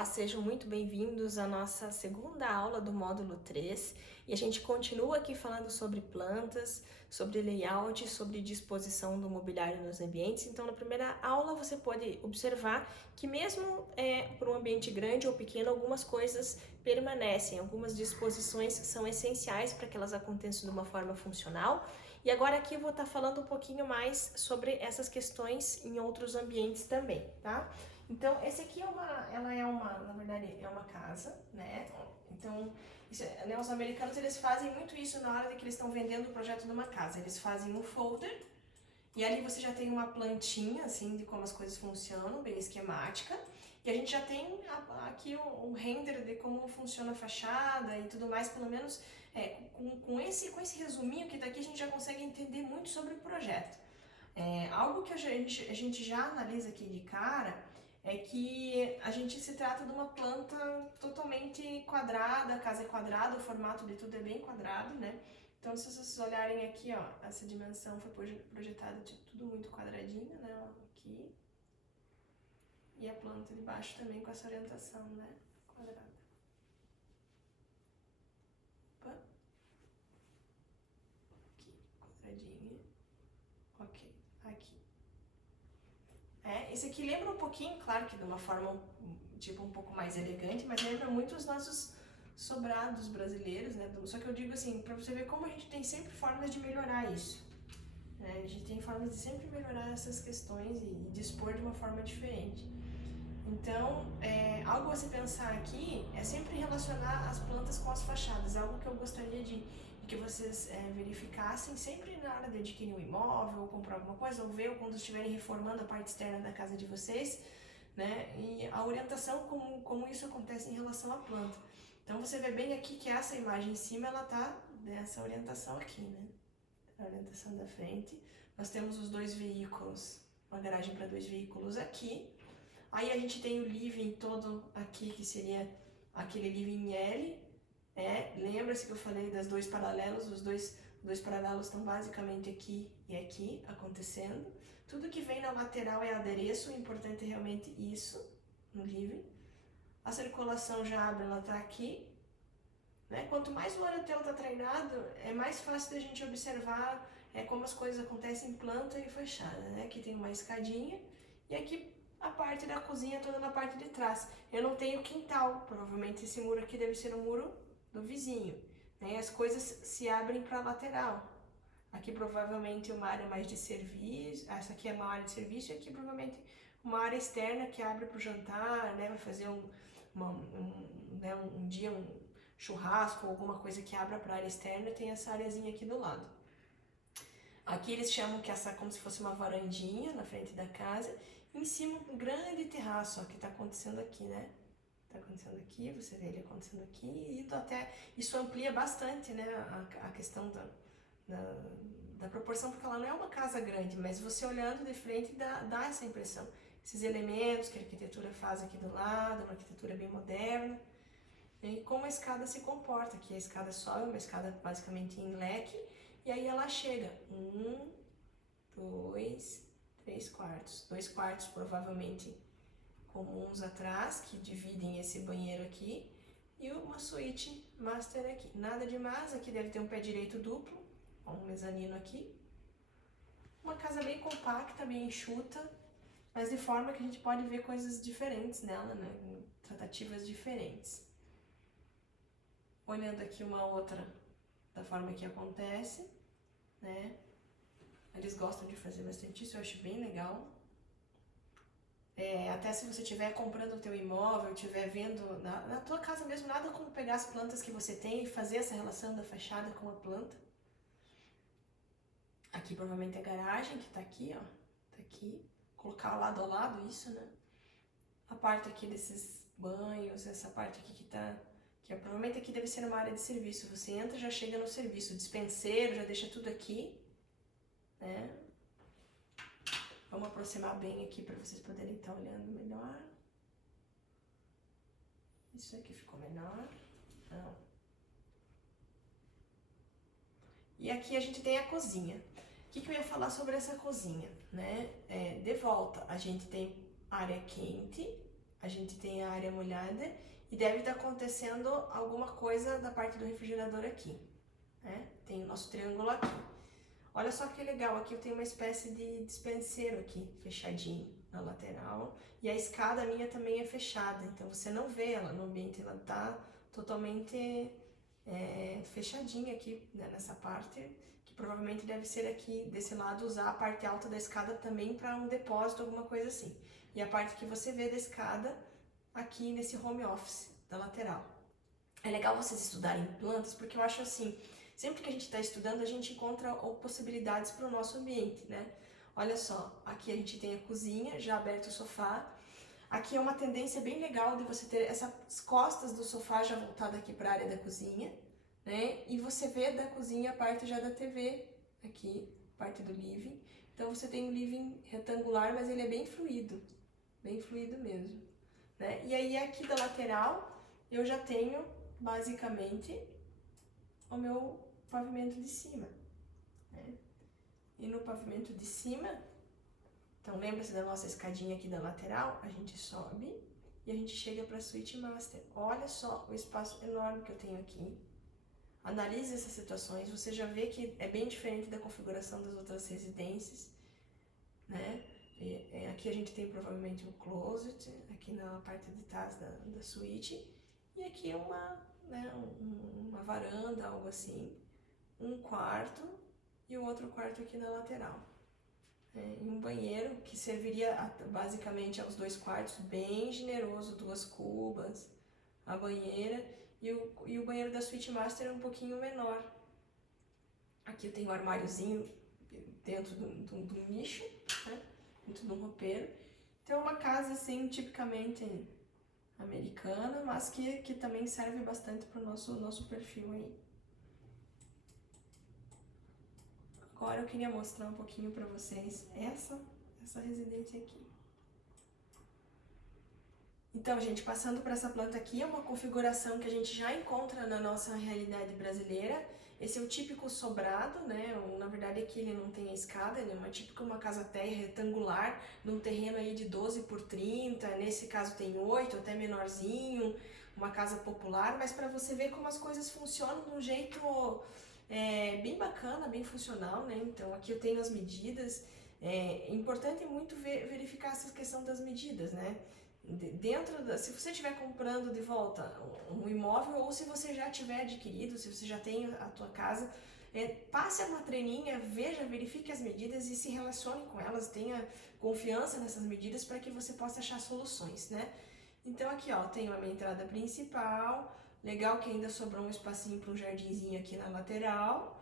Olá, sejam muito bem-vindos à nossa segunda aula do módulo 3 e a gente continua aqui falando sobre plantas, sobre layout, sobre disposição do mobiliário nos ambientes. Então, na primeira aula você pode observar que mesmo por um ambiente grande ou pequeno, algumas coisas permanecem, algumas disposições são essenciais para que elas aconteçam de uma forma funcional. E agora aqui eu vou estar falando um pouquinho mais sobre essas questões em outros ambientes também, tá? Então, esse aqui na verdade, é uma casa, né? Então, os americanos, eles fazem muito isso na hora de que eles estão vendendo o projeto de uma casa. Eles fazem um folder e ali você já tem uma plantinha, assim, de como as coisas funcionam, bem esquemática. E a gente já tem aqui um render de como funciona a fachada e tudo mais, pelo menos com esse resuminho que tá aqui, a gente já consegue entender muito sobre o projeto. Algo que a gente já analisa aqui de cara é que a gente se trata de uma planta totalmente quadrada, a casa é quadrada, o formato de tudo é bem quadrado, né? Então, se vocês olharem aqui, ó, essa dimensão foi projetada de tudo muito quadradinho, né? Ó, aqui. E a planta de baixo também com essa orientação, né? Quadrada. Opa. Aqui, quadradinha. Ok, aqui. Esse aqui lembra um pouquinho, claro que de uma forma tipo um pouco mais elegante, mas lembra muito os nossos sobrados brasileiros, né? Só que eu digo assim, para você ver como a gente tem sempre formas de melhorar isso. Né? A gente tem formas de sempre melhorar essas questões e dispor de uma forma diferente. Então, algo a se pensar aqui é sempre relacionar as plantas com as fachadas, algo que eu gostaria de que vocês verificassem sempre na hora de adquirir um imóvel, ou comprar alguma coisa, ou ver ou quando estiverem reformando a parte externa da casa de vocês, né? E a orientação como isso acontece em relação à planta. Então você vê bem aqui que essa imagem em cima, ela tá nessa orientação aqui, né? A orientação da frente. Nós temos os dois veículos, uma garagem para dois veículos aqui. Aí a gente tem o living todo aqui, que seria aquele living L. Lembra-se que eu falei das dois paralelos? Os dois paralelos estão basicamente aqui e aqui acontecendo. Tudo que vem na lateral é adereço, o importante é realmente isso no living. A circulação já abre, ela está aqui. Né? Quanto mais o Oratel está treinado, é mais fácil da gente observar como as coisas acontecem em planta e fachada. Né? Aqui tem uma escadinha e aqui a parte da cozinha toda na parte de trás. Eu não tenho quintal, provavelmente esse muro aqui deve ser o muro do vizinho. Né? As coisas se abrem para a lateral. Aqui provavelmente uma área mais de serviço, essa aqui é uma área de serviço e aqui provavelmente uma área externa que abre para o jantar, né? Vai fazer um dia um churrasco ou alguma coisa que abra para a área externa, tem essa areazinha aqui do lado. Aqui eles chamam que essa como se fosse uma varandinha na frente da casa, e em cima um grande terraço, ó, que está acontecendo aqui, né? Tá acontecendo aqui, você vê ele acontecendo aqui, e isso amplia bastante, né, a questão da proporção, porque ela não é uma casa grande, mas você olhando de frente dá essa impressão. Esses elementos que a arquitetura faz aqui do lado, uma arquitetura bem moderna, e como a escada se comporta, que a escada sobe, uma escada basicamente em leque, e aí ela chega, 2, 3 quartos, 2 quartos provavelmente comuns atrás, que dividem esse banheiro aqui, e uma suíte master aqui. Nada demais, aqui deve ter um pé direito duplo, um mezanino aqui. Uma casa bem compacta, bem enxuta, mas de forma que a gente pode ver coisas diferentes nela, né? Tratativas diferentes. Olhando aqui uma outra da forma que acontece, né? Eles gostam de fazer bastante isso, eu acho bem legal. Até se você estiver comprando o teu imóvel, estiver vendo na tua casa mesmo, nada como pegar as plantas que você tem e fazer essa relação da fachada com a planta. Aqui provavelmente é a garagem, que tá aqui, ó. Tá aqui. Colocar lado a lado isso, né? A parte aqui desses banhos, essa parte aqui que provavelmente aqui deve ser uma área de serviço. Você entra e já chega no serviço. O dispenseiro, já deixa tudo aqui, né? Vamos aproximar bem aqui para vocês poderem estar olhando melhor. Isso aqui ficou menor. Não. E aqui a gente tem a cozinha. O que eu ia falar sobre essa cozinha, né? De volta, a gente tem área quente, a gente tem a área molhada e deve estar acontecendo alguma coisa da parte do refrigerador aqui, né? Tem o nosso triângulo aqui. Olha só que legal, aqui eu tenho uma espécie de dispenseiro aqui, fechadinho na lateral. E a escada minha também é fechada, então você não vê ela no ambiente, ela tá totalmente fechadinha aqui, né, nessa parte, que provavelmente deve ser aqui desse lado, usar a parte alta da escada também para um depósito, alguma coisa assim. E a parte que você vê da escada aqui nesse home office da lateral. É legal vocês estudarem plantas, porque eu acho assim, sempre que a gente está estudando, a gente encontra possibilidades para o nosso ambiente, né? Olha só, aqui a gente tem a cozinha, já aberto o sofá. Aqui é uma tendência bem legal de você ter essas costas do sofá já voltada aqui para a área da cozinha, né? E você vê da cozinha a parte já da TV, aqui, parte do living. Então você tem um living retangular, mas ele é bem fluido mesmo, né? E aí aqui da lateral eu já tenho basicamente o meu pavimento de cima, né? E no pavimento de cima, então lembra-se da nossa escadinha aqui da lateral, a gente sobe e a gente chega para a suíte master. Olha só o espaço enorme que eu tenho aqui. Analise essas situações, você já vê que é bem diferente da configuração das outras residências, né? Aqui a gente tem provavelmente um closet, aqui na parte de trás da suíte, e aqui uma varanda, algo assim, um quarto e o outro quarto aqui na lateral. E um banheiro que serviria basicamente aos 2 quartos, bem generoso, 2 cubas, a banheira, e o banheiro da suíte master é um pouquinho menor. Aqui eu tenho um armáriozinho dentro do nicho, né? Dentro de um roupeiro. Então é uma casa assim, tipicamente americana, mas que também serve bastante para o nosso perfil aí. Agora eu queria mostrar um pouquinho para vocês essa residência aqui. Então, gente, passando por essa planta aqui, é uma configuração que a gente já encontra na nossa realidade brasileira. Esse é o típico sobrado, né? Na verdade aqui ele não tem a escada, ele é uma casa térrea retangular, num terreno aí de 12 por 30, nesse caso tem 8, até menorzinho, uma casa popular, mas para você ver como as coisas funcionam de um jeito bem bacana, bem funcional, né? Então aqui eu tenho as medidas, é importante muito verificar essa questão das medidas, né? Se você estiver comprando de volta um imóvel ou se você já tiver adquirido, se você já tem a tua casa, passe uma treininha, verifique as medidas e se relacione com elas, tenha confiança nessas medidas para que você possa achar soluções, né? Então aqui ó, tenho a minha entrada principal, legal que ainda sobrou um espacinho para um jardinzinho aqui na lateral,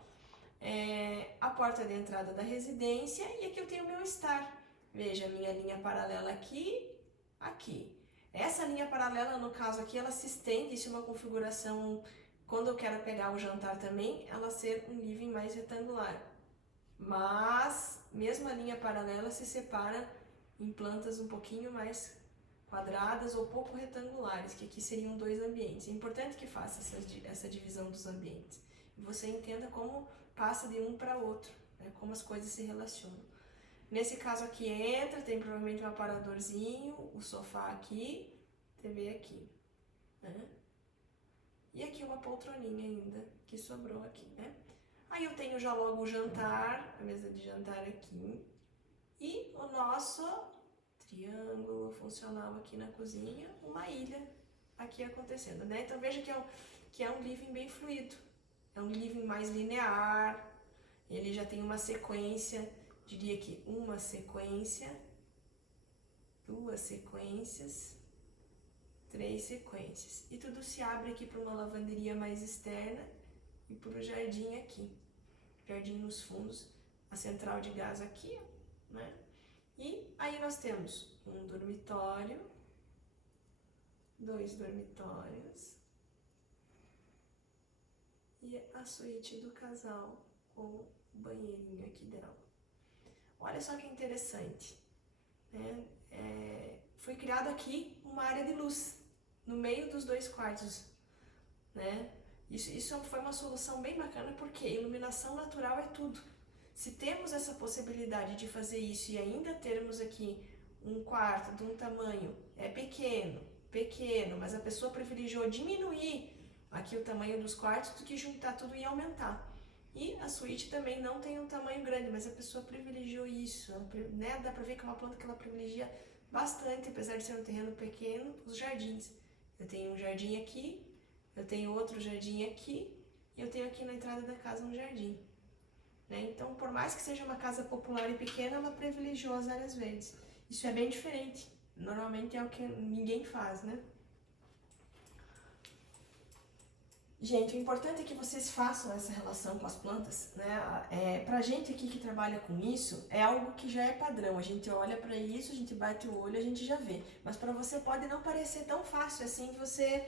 a porta de entrada da residência e aqui eu tenho o meu estar. Veja a minha linha paralela aqui. Essa linha paralela, no caso aqui, ela se estende, isso é uma configuração, quando eu quero pegar o jantar também, ela ser um living mais retangular. Mas, mesmo a linha paralela se separa em plantas um pouquinho mais quadradas ou pouco retangulares, que aqui seriam 2 ambientes. É importante que faça essa divisão dos ambientes. E você entenda como passa de um para outro, né? Como as coisas se relacionam. Nesse caso aqui entra, tem provavelmente um aparadorzinho, o sofá aqui, TV aqui, né? E aqui uma poltroninha ainda, que sobrou aqui, né? Aí eu tenho já logo o jantar, a mesa de jantar aqui, e o nosso triângulo funcional aqui na cozinha, uma ilha aqui acontecendo, né? Então veja que é um living bem fluido, é um living mais linear, ele já tem uma sequência, diria que uma sequência, 2 sequências, 3 sequências. E tudo se abre aqui para uma lavanderia mais externa e para o jardim aqui. Jardim nos fundos, a central de gás aqui, né? E aí nós temos um dormitório, 2 dormitórios e a suíte do casal com o banheirinho aqui dela. Olha só que interessante, né? Foi criado aqui uma área de luz no meio dos 2 quartos, né? Isso foi uma solução bem bacana porque iluminação natural é tudo. Se temos essa possibilidade de fazer isso e ainda termos aqui um quarto de um tamanho pequeno, mas a pessoa privilegiou diminuir aqui o tamanho dos quartos do que juntar tudo e aumentar. E a suíte também não tem um tamanho grande, mas a pessoa privilegiou isso, né? Dá pra ver que é uma planta que ela privilegia bastante, apesar de ser um terreno pequeno, os jardins. Eu tenho um jardim aqui, eu tenho outro jardim aqui, e eu tenho aqui na entrada da casa um jardim. Né? Então, por mais que seja uma casa popular e pequena, ela privilegiou as áreas verdes. Isso é bem diferente. Normalmente é o que ninguém faz, né? Gente, o importante é que vocês façam essa relação com as plantas, né? Pra gente aqui que trabalha com isso, é algo que já é padrão. A gente olha para isso, a gente bate o olho, a gente já vê. Mas para você pode não parecer tão fácil assim você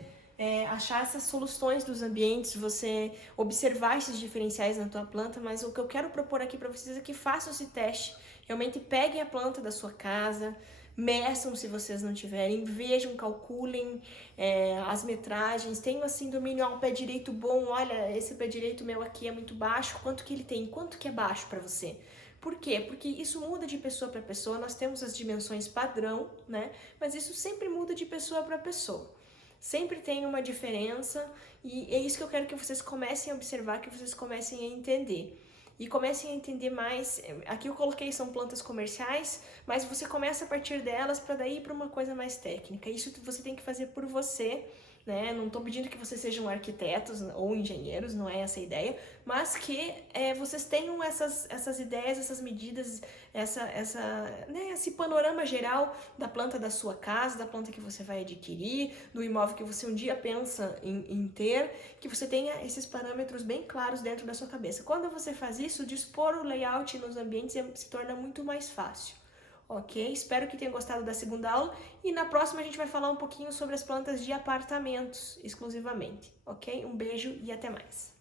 achar essas soluções dos ambientes, você observar esses diferenciais na tua planta. Mas o que eu quero propor aqui para vocês é que façam esse teste. Realmente peguem a planta da sua casa, meçam se vocês não tiverem, vejam, calculem as metragens, tenham assim domínio, um pé direito bom, olha, esse pé direito meu aqui é muito baixo, quanto que ele tem, quanto que é baixo para você? Por quê? Porque isso muda de pessoa para pessoa, nós temos as dimensões padrão, né? Mas isso sempre muda de pessoa para pessoa. Sempre tem uma diferença e é isso que eu quero que vocês comecem a observar, que vocês comecem a entender. E comecem a entender mais. Aqui eu coloquei são plantas comerciais, mas você começa a partir delas para daí ir para uma coisa mais técnica. Isso você tem que fazer por você, né? Não estou pedindo que vocês sejam arquitetos ou engenheiros, não é essa a ideia, mas que vocês tenham essas ideias, essas medidas, né, esse panorama geral da planta da sua casa, da planta que você vai adquirir, do imóvel que você um dia pensa em ter, que você tenha esses parâmetros bem claros dentro da sua cabeça. Quando você faz isso, dispor o layout nos ambientes se torna muito mais fácil. Ok? Espero que tenham gostado da segunda aula e na próxima a gente vai falar um pouquinho sobre as plantas de apartamentos exclusivamente. Ok? Um beijo e até mais!